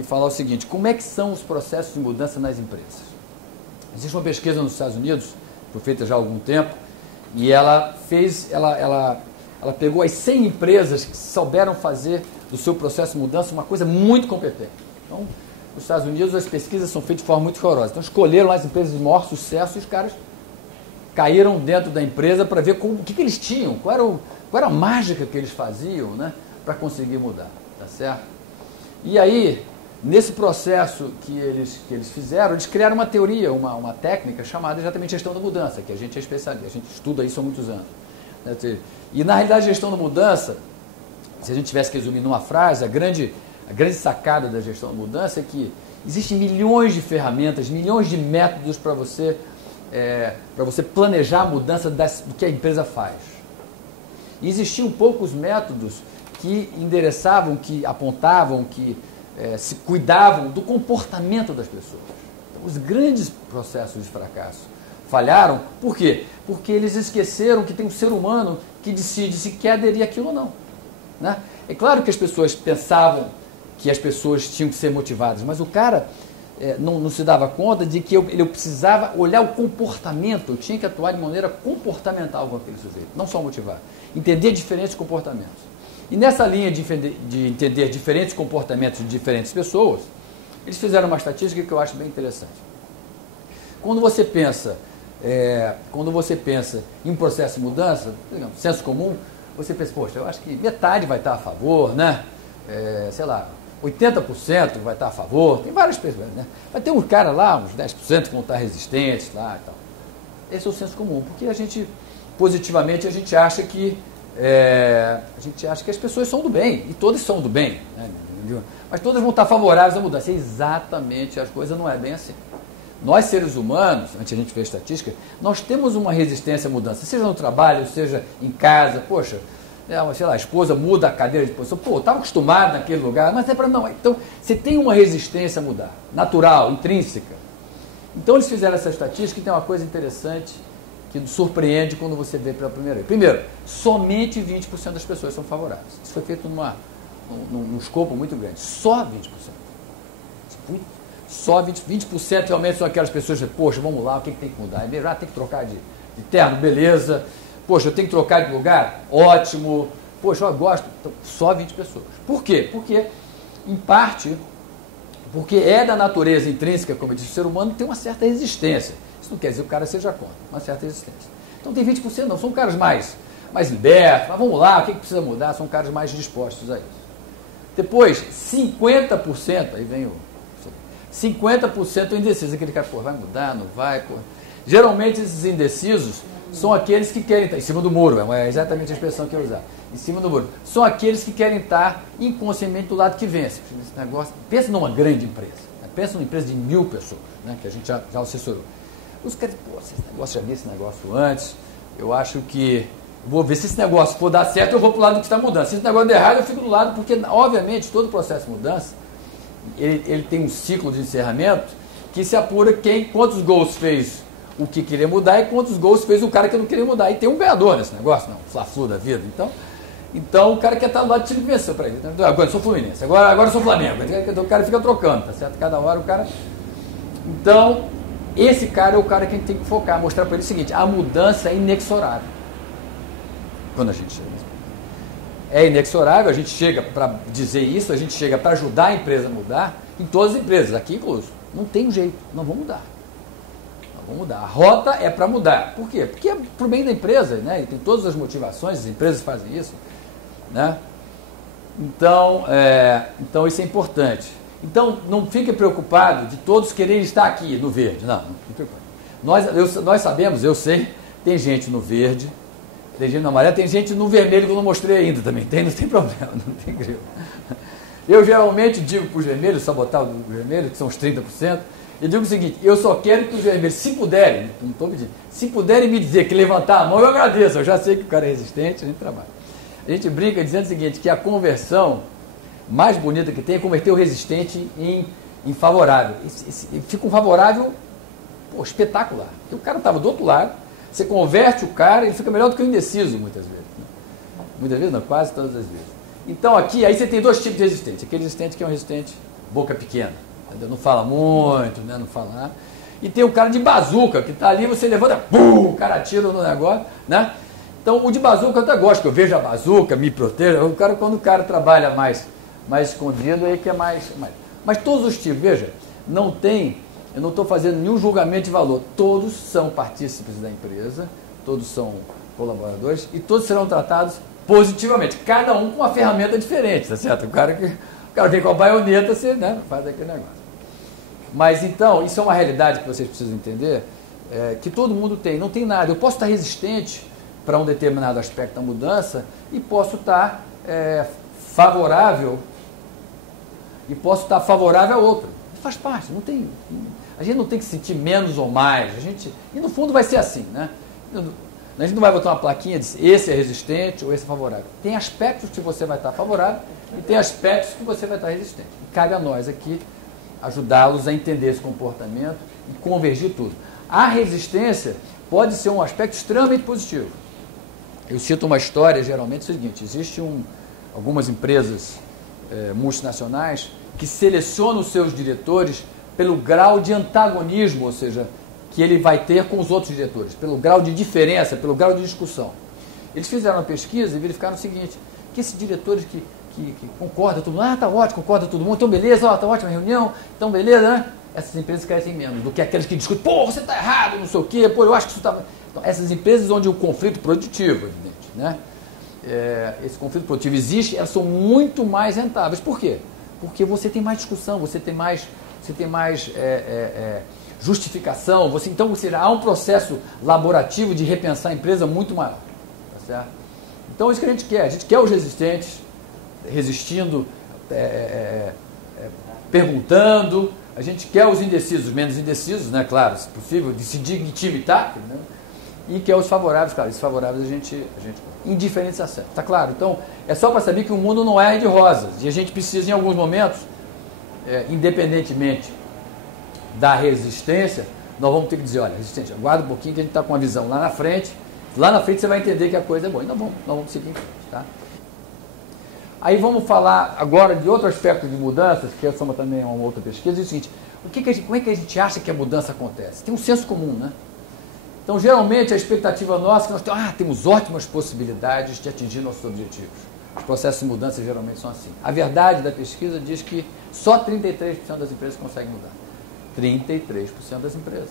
e falar o seguinte: como é que são os processos de mudança nas empresas? Existe uma pesquisa nos Estados Unidos, foi feita já há algum tempo, e ela pegou as 100 empresas que souberam fazer do seu processo de mudança uma coisa muito competente. Então, nos Estados Unidos as pesquisas são feitas de forma muito rigorosa. Então, escolheram as empresas de maior sucesso e os caras caíram dentro da empresa para ver o que eles tinham, qual era a mágica que eles faziam, né, para conseguir mudar, tá certo? E aí, nesse processo que eles fizeram, eles criaram uma teoria, uma técnica chamada exatamente gestão da mudança, que a gente é especialista, a gente estuda isso há muitos anos. E na realidade, a gestão da mudança, se a gente tivesse que resumir numa frase, a grande sacada da gestão da mudança é que existem milhões de ferramentas, milhões de métodos para você planejar a mudança do que a empresa faz. E existiam poucos métodos que endereçavam, que apontavam, que se cuidavam do comportamento das pessoas. Então, os grandes processos de fracasso falharam. Por quê? Porque eles esqueceram que tem um ser humano que decide se quer aderir àquilo ou não. Né? É claro que as pessoas pensavam que as pessoas tinham que ser motivadas, mas o cara não se dava conta de que ele precisava olhar o comportamento, eu tinha que atuar de maneira comportamental com aquele sujeito, não só motivar. Entender diferentes comportamentos. E nessa linha de entender diferentes comportamentos de diferentes pessoas, eles fizeram uma estatística que eu acho bem interessante. Quando você pensa em um processo de mudança, por exemplo, senso comum, você pensa, poxa, eu acho que metade vai estar a favor, né? 80% vai estar a favor, tem várias pessoas, né? Vai ter um cara lá, uns 10% que vão estar resistentes lá e tal. Esse é o senso comum, porque positivamente, a gente acha que as pessoas são do bem, e todas são do bem, né? Mas todas vão estar favoráveis à mudança. Exatamente, as coisas não é bem assim. Nós, seres humanos, antes a gente ver a estatística, nós temos uma resistência à mudança, seja no trabalho, seja em casa. Poxa, sei lá, a esposa muda a cadeira de posição, pô, estava acostumado naquele lugar, mas é para não. Então, você tem uma resistência a mudar, natural, intrínseca. Então, eles fizeram essa estatística e tem uma coisa interessante que surpreende quando você vê pela primeira vez. Primeiro, somente 20% das pessoas são favoráveis. Isso foi feito num escopo muito grande. Só 20%. Só 20% realmente são aquelas pessoas que, poxa, vamos lá, o que tem que mudar? Tem que trocar de terno, beleza. Poxa, eu tenho que trocar de lugar? Ótimo. Poxa, eu gosto. Então, só 20 pessoas. Por quê? Porque, em parte, porque é da natureza intrínseca, como eu disse, o ser humano tem uma certa resistência. Isso não quer dizer que o cara seja contra, uma certa resistência. Então tem 20% não, são caras mais libertos, mas vamos lá, o que precisa mudar? São caras mais dispostos a isso. Depois, 50%, aí vem 50% indeciso, aquele cara, pô, vai mudar, não vai, pô. Geralmente esses indecisos são aqueles que querem estar em cima do muro, é exatamente a expressão que eu usar, em cima do muro. São aqueles que querem estar inconscientemente do lado que vence. Esse negócio, pensa numa grande empresa, né? Pensa numa empresa de 1000 pessoas, né? Que a gente já assessorou. Os caras, pô, já vi esse negócio antes, eu acho que vou ver se esse negócio for dar certo, eu vou para o lado que está mudando. Se esse negócio der errado, eu fico do lado, porque, obviamente, todo o processo de mudança, ele tem um ciclo de encerramento que se apura quantos gols fez o que queria mudar e quantos gols fez o cara que não queria mudar. E tem um ganhador nesse negócio, não, Fla-Flu da vida. Então o cara quer estar do lado do time que venceu para ele. Agora eu sou Fluminense, agora eu sou Flamengo. Então o cara fica trocando, tá certo? Cada hora o cara... Então, esse cara é o cara que a gente tem que focar, mostrar para ele o seguinte: a mudança é inexorável. Quando a gente chega. É inexorável, a gente chega para dizer isso, a gente chega para ajudar a empresa a mudar, em todas as empresas, aqui incluso. Não tem jeito, não vão mudar. Não vão mudar. A rota é para mudar. Por quê? Porque é para o bem da empresa, né? E tem todas as motivações, as empresas fazem isso, né? Então isso é importante. Então, não fique preocupado de todos quererem estar aqui no verde. Não fique preocupado. Nós sabemos, eu sei, tem gente no verde, tem gente no amarelo, tem gente no vermelho que eu não mostrei ainda também. Não tem problema, não tem grilo. Eu geralmente digo para os vermelhos, só botar o vermelho, que são os 30%, eu digo o seguinte: eu só quero que os vermelhos, se puderem, não estou pedindo, se puderem me dizer que levantar a mão, eu agradeço. Eu já sei que o cara é resistente, a gente trabalha. A gente brinca dizendo o seguinte, que a conversão mais bonita que tem é converter o resistente em favorável. Fica um favorável, pô, espetacular. Porque o cara estava do outro lado, você converte o cara, ele fica melhor do que o indeciso muitas vezes. Muitas vezes não, quase todas as vezes. Então aqui, aí você tem dois tipos de resistente. Aquele resistente que é um resistente boca pequena, entendeu? Não fala muito, né? Não fala nada. E tem o cara de bazuca, que está ali, você levanta, pum, o cara atira no negócio, né? Então, o de bazuca eu até gosto, que eu vejo a bazuca, me proteja. Quando o cara trabalha mais escondido, aí que é mais... Mas todos os tipos, veja, não tem... Eu não estou fazendo nenhum julgamento de valor. Todos são partícipes da empresa, todos são colaboradores e todos serão tratados positivamente. Cada um com uma ferramenta diferente, tá certo? O cara vem com a baioneta, você, né, faz aquele negócio. Mas então, isso é uma realidade que vocês precisam entender, que todo mundo tem. Não tem nada. Eu posso estar resistente para um determinado aspecto da mudança e posso estar favorável a outro. Faz parte. A gente não tem que sentir menos ou mais. E no fundo vai ser assim, né? A gente não vai botar uma plaquinha e dizer esse é resistente ou esse é favorável. Tem aspectos que você vai estar favorável e tem aspectos que você vai estar resistente. E cabe a nós aqui ajudá-los a entender esse comportamento e convergir tudo. A resistência pode ser um aspecto extremamente positivo. Eu cito uma história, geralmente, é o seguinte: existem algumas empresas multinacionais que selecionam os seus diretores pelo grau de antagonismo, ou seja, que ele vai ter com os outros diretores, pelo grau de diferença, pelo grau de discussão. Eles fizeram uma pesquisa e verificaram o seguinte, que esses diretores que concordam, todo mundo, tá ótimo, concorda todo mundo, então beleza, tá ótima a reunião, então beleza, né? Essas empresas crescem menos do que aquelas que discutem, pô, você tá errado, não sei o quê, pô, eu acho que isso tá... Então, essas empresas onde o conflito produtivo, evidente, né? Esse conflito produtivo existe, elas são muito mais rentáveis. Por quê? Porque você tem mais discussão, você tem mais justificação, então há um processo laborativo de repensar a empresa muito maior. Tá certo? Então é isso que a gente quer os resistentes, resistindo, perguntando, a gente quer os indecisos, menos indecisos, né, claro, se possível, decidir em que time está, né? E quer os favoráveis, claro, esses favoráveis a gente indiferenciação, tá claro? Então, é só para saber que o mundo não é de rosas, e a gente precisa, em alguns momentos, independentemente da resistência, nós vamos ter que dizer, olha, resistente, aguarda um pouquinho que a gente está com uma visão lá na frente você vai entender que a coisa é boa, e nós vamos seguir em frente, tá? Aí vamos falar agora de outro aspecto de mudanças, que essa também é uma outra pesquisa, é o seguinte, como é que a gente acha que a mudança acontece? Tem um senso comum, né? Então, geralmente, a expectativa nossa é que nós temos ótimas possibilidades de atingir nossos objetivos. Os processos de mudança geralmente são assim. A verdade da pesquisa diz que só 33% das empresas conseguem mudar. 33% das empresas.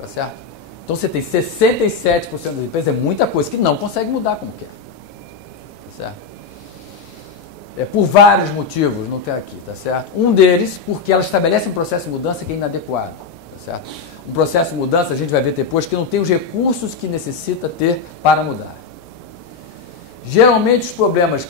Tá certo? Então, você tem 67% das empresas, é muita coisa, que não consegue mudar como quer. Tá certo? Por vários motivos, não tem aqui, tá certo? Um deles, porque ela estabelece um processo de mudança que é inadequado. Tá certo? Um processo de mudança, a gente vai ver depois, que não tem os recursos que necessita ter para mudar. Geralmente, os problemas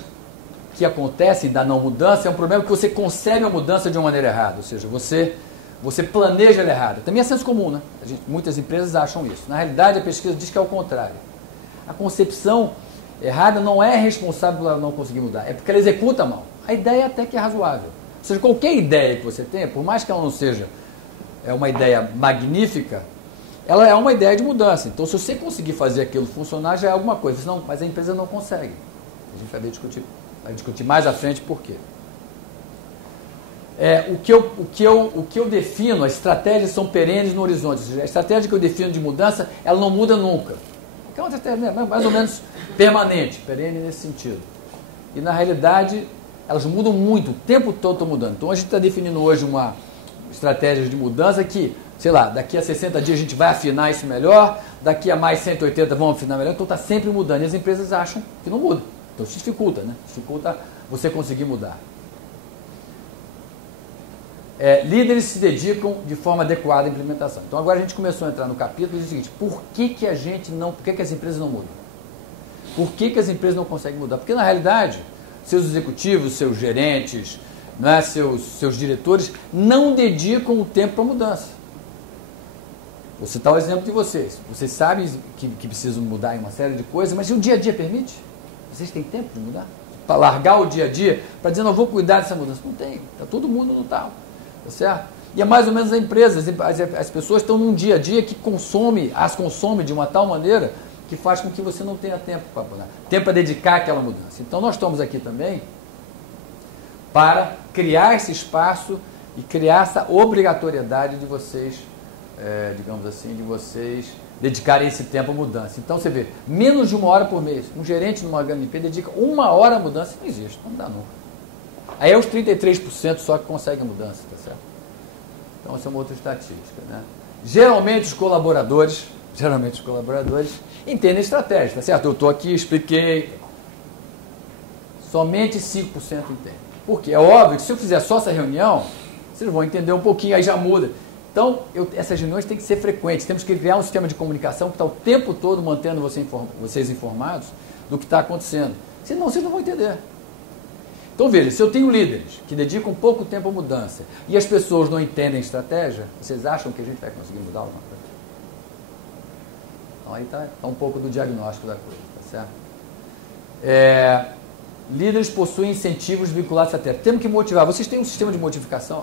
que acontecem da não mudança é um problema que você concebe a mudança de uma maneira errada, ou seja, você planeja ela errada. Também é senso comum, né? Muitas empresas acham isso. Na realidade, a pesquisa diz que é o contrário. A concepção errada não é responsável por ela não conseguir mudar, é porque ela executa mal. A ideia até que é razoável. Ou seja, qualquer ideia que você tenha, por mais que ela não seja uma ideia magnífica, ela é uma ideia de mudança. Então, se você conseguir fazer aquilo funcionar, já é alguma coisa. Não, mas a empresa não consegue. A gente vai discutir mais à frente por quê. O que eu defino, as estratégias são perenes no horizonte. Ou seja, a estratégia que eu defino de mudança, ela não muda nunca. É uma estratégia mais ou menos permanente, perene nesse sentido. E, na realidade, elas mudam muito, o tempo todo estão mudando. Então, a gente está definindo hoje uma estratégia de mudança que, sei lá, daqui a 60 dias a gente vai afinar isso melhor, daqui a mais 180 vamos afinar melhor, então está sempre mudando. E as empresas acham que não muda. Então, isso dificulta, né? Dificulta você conseguir mudar. Líderes se dedicam de forma adequada à implementação. Então, agora a gente começou a entrar no capítulo e diz o seguinte, por que as empresas não mudam? Por que as empresas não conseguem mudar? Porque, na realidade, seus executivos, seus gerentes, né, seus diretores não dedicam o tempo para a mudança. Vou citar o exemplo de vocês. Vocês sabem que precisam mudar em uma série de coisas, mas o dia a dia permite? Vocês têm tempo de mudar? Para largar o dia a dia, para dizer, não vou cuidar dessa mudança? Não tem. Está todo mundo no tal. Tá certo? E é mais ou menos a empresa. As pessoas estão num dia a dia que as consome de uma tal maneira que faz com que você não tenha tempo para mudar. Tempo para dedicar àquela mudança. Então, nós estamos aqui também para criar esse espaço e criar essa obrigatoriedade de vocês, digamos assim, de vocês dedicarem esse tempo à mudança. Então você vê, menos de 1 hora por mês. Um gerente numa HMP dedica 1 hora à mudança, não existe, não dá nunca. Aí é os 33% só que conseguem a mudança, tá certo? Então essa é uma outra estatística, né? Geralmente os colaboradores entendem a estratégia, tá certo? Eu estou aqui, expliquei. Somente 5% entendem. Por quê? É óbvio que se eu fizer só essa reunião, vocês vão entender um pouquinho, aí já muda. Então, essas reuniões têm que ser frequentes. Temos que criar um sistema de comunicação que está o tempo todo mantendo vocês informados do que está acontecendo. Senão, vocês não vão entender. Então, veja, se eu tenho líderes que dedicam pouco tempo à mudança e as pessoas não entendem estratégia, vocês acham que a gente vai conseguir mudar alguma coisa? Então, aí está um pouco do diagnóstico da coisa, tá certo? Líderes possuem incentivos vinculados à estratégia. Temos que motivar. Vocês têm um sistema de motivação,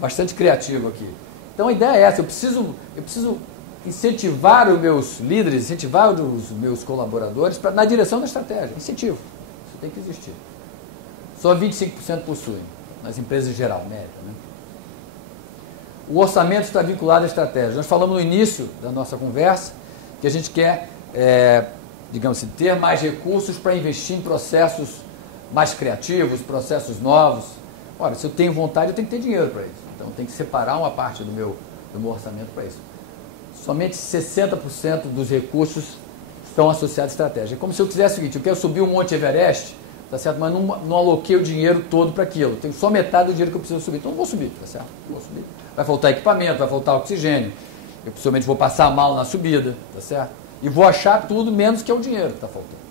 bastante criativo aqui. Então a ideia é essa, eu preciso incentivar os meus líderes, incentivar os meus colaboradores na direção da estratégia. Incentivo. Isso tem que existir. Só 25% possuem, nas empresas em geral, média, né? O orçamento está vinculado à estratégia. Nós falamos no início da nossa conversa que a gente quer, digamos assim, ter mais recursos para investir em processos mais criativos, processos novos. Ora, se eu tenho vontade, eu tenho que ter dinheiro para isso. Então, eu tenho que separar uma parte do meu orçamento para isso. Somente 60% dos recursos estão associados à estratégia. É como se eu quisesse o seguinte, eu quero subir o Monte Everest, tá certo? Mas não aloquei o dinheiro todo para aquilo. Eu tenho só metade do dinheiro que eu preciso subir. Então, não vou subir, tá certo? Não vou subir. Vai faltar equipamento, vai faltar oxigênio. Eu, possivelmente, vou passar mal na subida, tá certo? E vou achar tudo menos que é o dinheiro que está faltando.